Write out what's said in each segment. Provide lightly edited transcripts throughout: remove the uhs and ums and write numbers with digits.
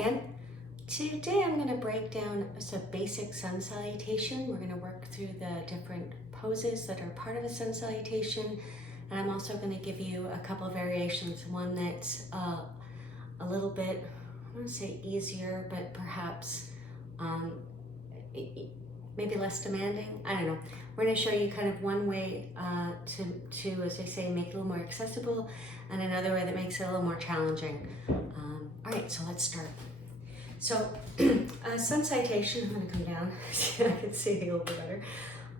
again. Today I'm going to break down a basic sun salutation. We're going to work through the different poses that are part of a sun salutation, and I'm also going to give you a couple of variations, one that's a little bit, I want to say easier, but perhaps maybe less demanding. I don't know. We're going to show you kind of one way to, as I say, make it a little more accessible, and another way that makes it a little more challenging. All right, so let's start. So, sun salutation, I'm going to come down so I can see you a little bit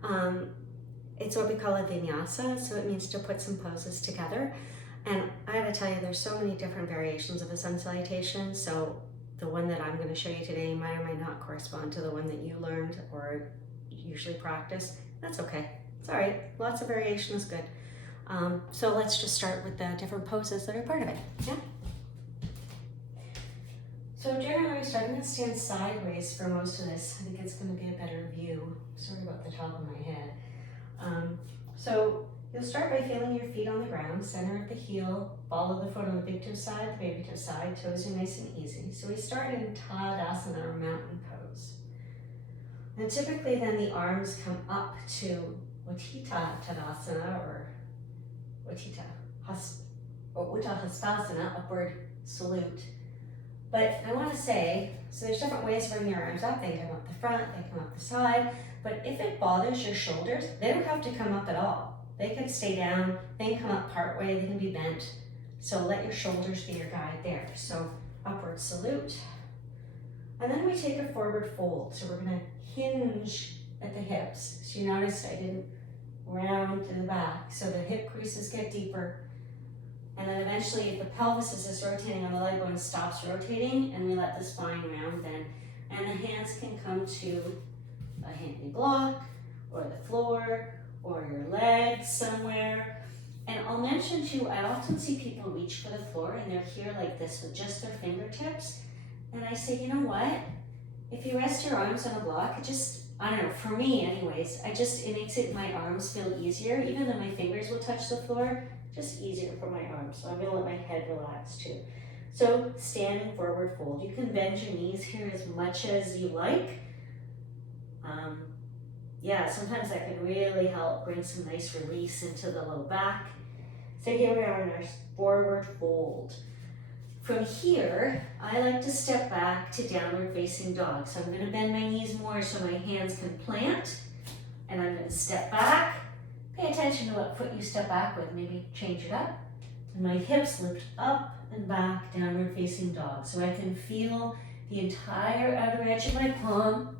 better. It's what we call a vinyasa, so it means to put some poses together. And I gotta tell you, there's so many different variations of a sun salutation, so the one that I'm going to show you today might or might not correspond to the one that you learned or usually practice. That's okay. It's all right. Lots of variation is good. So let's just start with the different poses that are part of it. Yeah. So generally we start, I'm going to stand sideways for most of this. I think it's going to be a better view. Sorry about the top of my head. So you'll start by feeling your feet on the ground, center of the heel, ball of the foot on the big toe side, the baby toe side, toes are nice and easy. So we start in Tadasana or mountain pose. And typically then the arms come up to Utthita Tadasana or Utthita Hastasana, upward salute. But I want to say, so there's different ways to bring your arms up. They come up the front, they come up the side. But if it bothers your shoulders, they don't have to come up at all. They can stay down, they can come up part way, they can be bent. So let your shoulders be your guide there. So upward salute. And then we take a forward fold. So we're going to hinge at the hips. So you noticed I didn't round to the back. So the hip creases get deeper. And then eventually if the pelvis is rotating on the leg bone, stops rotating, and we let the spine round then. And the hands can come to a handy block or the floor or your legs somewhere. And I'll mention too, I often see people reach for the floor and they're here like this with just their fingertips. And I say, you know what? If you rest your arms on a block, it just, I don't know, for me anyways, it makes my arms feel easier. Even though my fingers will touch the floor, just easier for my arms. So I'm gonna let my head relax too. So standing forward fold. You can bend your knees here as much as you like. Yeah, sometimes that can really help bring some nice release into the low back. So here we are in our forward fold. From here, I like to step back to downward facing dog. So I'm going to bend my knees more so my hands can plant. And I'm going to step back. Pay attention to what foot you step back with. Maybe change it up. And my hips lift up and back, downward facing dog. So I can feel the entire outer edge of my palm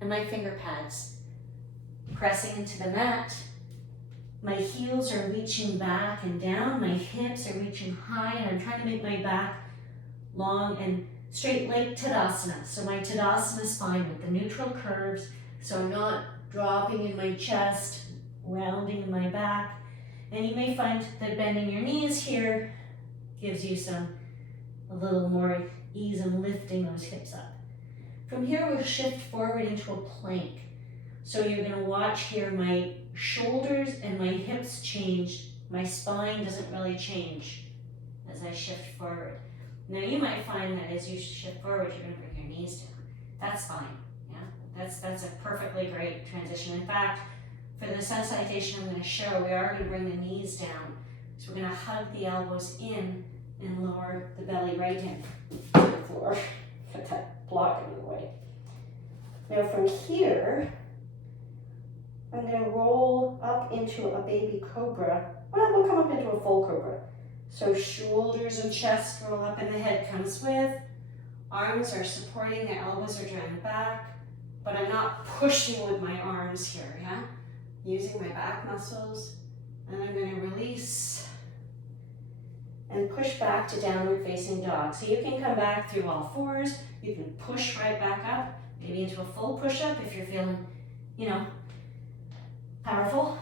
and my finger pads pressing into the mat. My heels are reaching back and down. My hips are reaching high, and I'm trying to make my back long and straight like Tadasana. So my Tadasana spine with the neutral curves, so I'm not dropping in my chest, rounding in my back. And you may find that bending your knees here gives you a little more ease in lifting those hips up. From here, we'll shift forward into a plank. So you're going to watch here my shoulders and my hips change. My spine doesn't really change as I shift forward. Now you might find that as you shift forward, you're going to bring your knees down. That's fine. Yeah, that's a perfectly great transition. In fact, for the sun salutation I'm going to show, we are going to bring the knees down. So we're going to hug the elbows in and lower the belly right in to the floor. Put that block in the way. Now from here, I'm going to roll up into a baby cobra. Well, we'll come up into a full cobra. So shoulders and chest roll up and the head comes with. Arms are supporting, the elbows are drawing back, but I'm not pushing with my arms here, yeah? Using my back muscles, and I'm going to release and push back to downward facing dog. So you can come back through all fours, you can push right back up, maybe into a full push-up if you're feeling, powerful.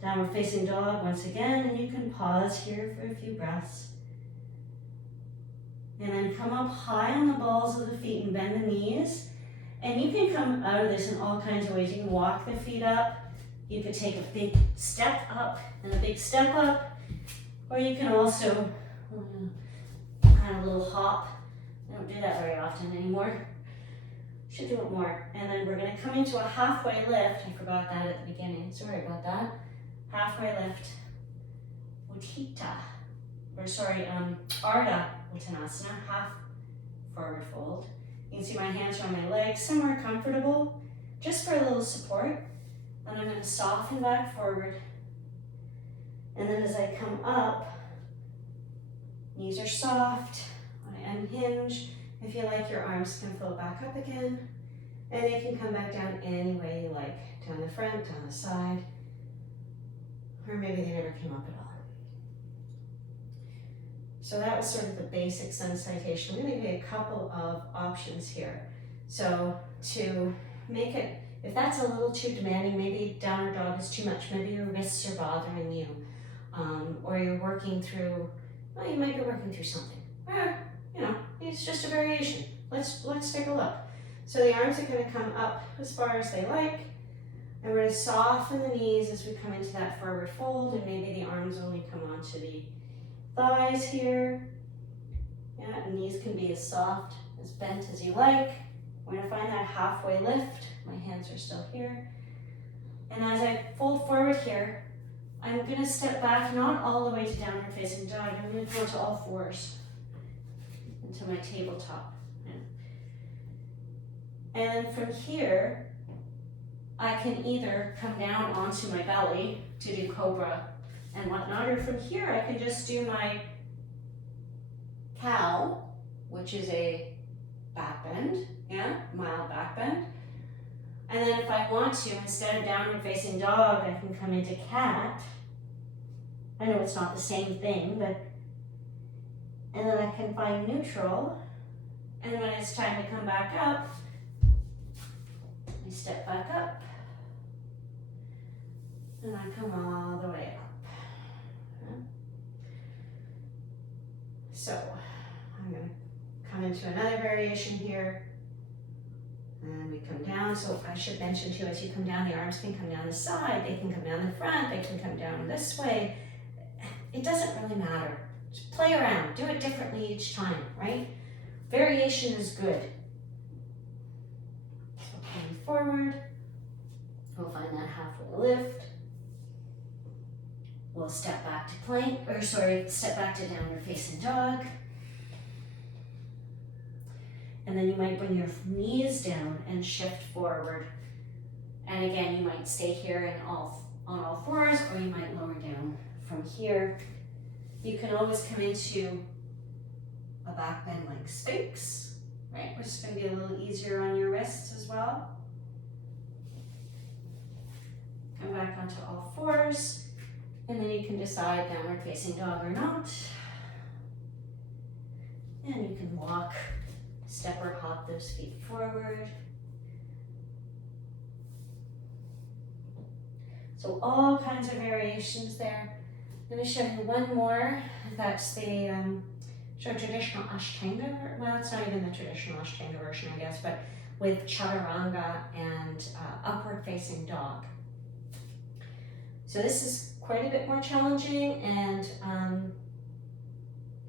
Downward facing dog once again, and you can pause here for a few breaths. And then come up high on the balls of the feet and bend the knees. And you can come out of this in all kinds of ways. You can walk the feet up, you could take a big step up and a big step up, or you can also kind of little hop. I don't do that very often anymore. Should do it more. And then we're gonna come into a halfway lift. I forgot that at the beginning, sorry about that. Halfway lift, Utthita, or sorry, Ardha Uttanasana, half forward fold. You can see my hands are on my legs, somewhere comfortable, just for a little support. And I'm gonna soften back forward. And then as I come up, knees are soft, I unhinge. If you like, your arms can float back up again. And they can come back down any way you like, down the front, down the side, or maybe they never came up at all. So that was sort of the basic sun salutation. I'm gonna give you a couple of options here. So to make it, if that's a little too demanding, maybe downward dog is too much, maybe your wrists are bothering you, or you're working through, well, you might be working through something. Or, you know, it's just a variation. Let's take a look. So the arms are gonna come up as far as they like, and we're gonna soften the knees as we come into that forward fold, and maybe the arms only come onto the thighs here. Yeah, and knees can be as soft, as bent as you like. We're gonna find that halfway lift. My hands are still here. And as I fold forward here, I'm gonna step back, not all the way to downward facing dog. I'm gonna go to all fours, into my tabletop. Yeah. And from here, I can either come down onto my belly to do cobra and whatnot, or from here I can just do my cow, which is a back bend, yeah, mild back bend. And then if I want to, instead of downward facing dog, I can come into cat. I know it's not the same thing, but, and then I can find neutral. And when it's time to come back up, I step back up, and I come all the way up. So I'm going to come into another variation here, and we come down. So I should mention too, as you come down, the arms can come down the side, they can come down the front, they can come down this way. It doesn't really matter. Just play around, do it differently each time, right? Variation is good. So coming forward, we'll find that halfway lift. We'll step back to plank, or sorry, step back to downward facing dog. And then you might bring your knees down and shift forward. And again, you might stay here on all fours, or you might lower down from here. You can always come into a back bend like Sphinx, right? Which is going to be a little easier on your wrists as well. Come back onto all fours. And then you can decide downward facing dog or not. And you can walk, step or hop those feet forward. So all kinds of variations there. I'm going to show you one more. That's the traditional Ashtanga. Well, it's not even the traditional Ashtanga version, I guess, but with Chaturanga and upward facing dog. So this is quite a bit more challenging, and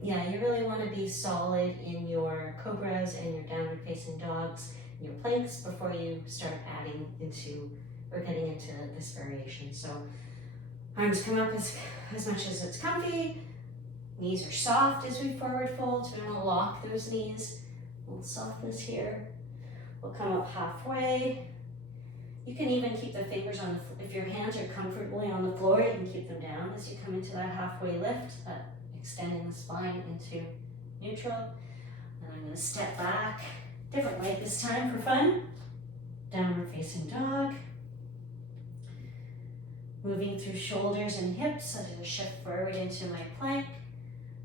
yeah, you really want to be solid in your cobras and your downward facing dogs, and your planks before you start adding into or getting into this variation. So arms come up as much as it's comfy. Knees are soft as we forward fold, so we don't want to lock those knees. A little softness here. We'll come up halfway. You can even keep the fingers on the, if your hands are comfortably on the floor, you can keep them down as you come into that halfway lift, extending the spine into neutral. And I'm going to step back, different way this time for fun. Downward facing dog. Moving through shoulders and hips, I'm going to shift forward into my plank.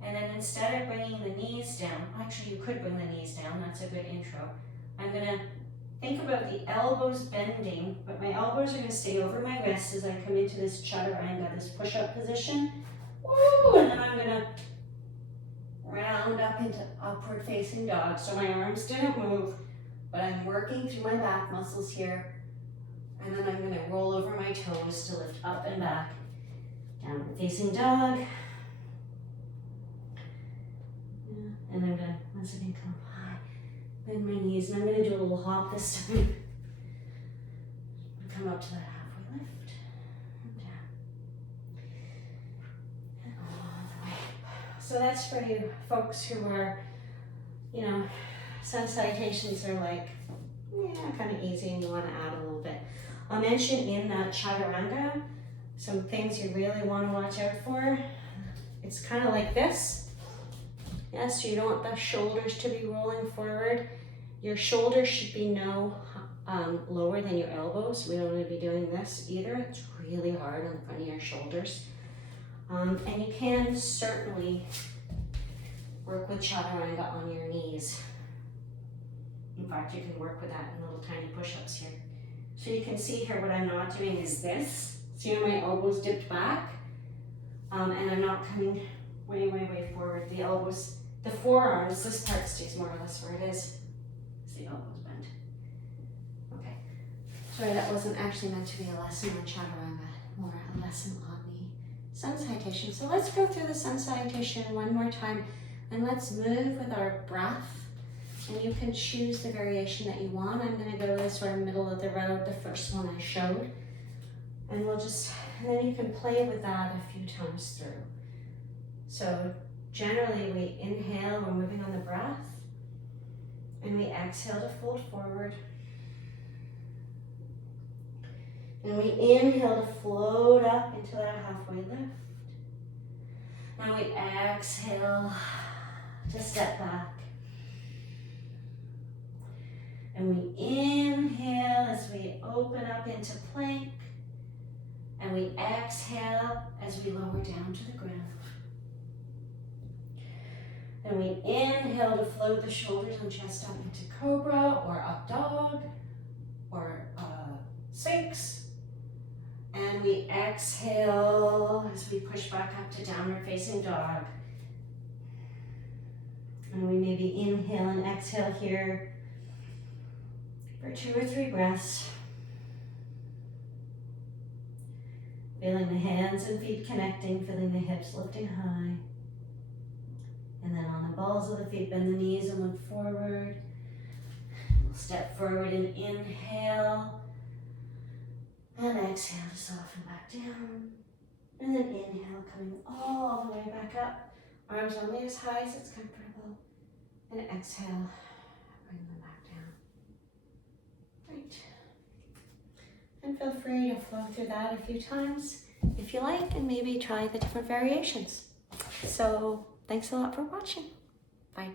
And then instead of bringing the knees down, actually you could bring the knees down, that's a good intro. I'm going to think about the elbows bending, but my elbows are going to stay over my wrists as I come into this chaturanga, this push-up position. Woo! And then I'm going to round up into upward facing dog. So my arms didn't move, but I'm working through my back muscles here. And then I'm going to roll over my toes to lift up and back. Downward facing dog. And then Once again, come up high. Bend my knees, and I'm going to do a little hop this time. Come up to that halfway lift. And down. And all the way. So that's for you folks who are, you know, sun salutations are like, yeah, kind of easy and you want to add a little bit. I'll mention in that chaturanga some things you really want to watch out for. It's kind of like this. Yeah, so you don't want the shoulders to be rolling forward. Your shoulders should be no lower than your elbows. We don't want to be doing this either. It's really hard on the front of your shoulders. And you can certainly work with chaturanga on your knees. In fact, you can work with that in little tiny push-ups here. So you can see here what I'm not doing is this. See how my elbows dipped back? And I'm not coming way, way, way forward. The elbows, the forearms, this part stays more or less where it is. The elbows bend. Okay. Sorry, that wasn't actually meant to be a lesson on chaturanga, more a lesson on the sun salutation. So let's go through the sun salutation one more time, and let's move with our breath. And you can choose the variation that you want. I'm going to go this sort of middle of the road, the first one I showed. And we'll just, and then you can play with that a few times through. So generally we inhale, we're moving on the breath. And we exhale to fold forward. And we inhale to float up into that halfway lift. Now we exhale to step back. And we inhale as we open up into plank. And we exhale as we lower down to the ground. And we inhale to float the shoulders and chest up into cobra or up dog or sphinx. And we exhale as we push back up to downward facing dog. And we maybe inhale and exhale here for 2 or 3 breaths. Feeling the hands and feet connecting, feeling the hips lifting high. And then on the balls of the feet, bend the knees and look forward. We'll step forward and inhale. And exhale to soften back down. And then inhale, coming all the way back up. Arms only as high as it's comfortable. And exhale, bring them back down. Great. And feel free to flow through that a few times if you like, and maybe try the different variations. So thanks a lot for watching. Bye.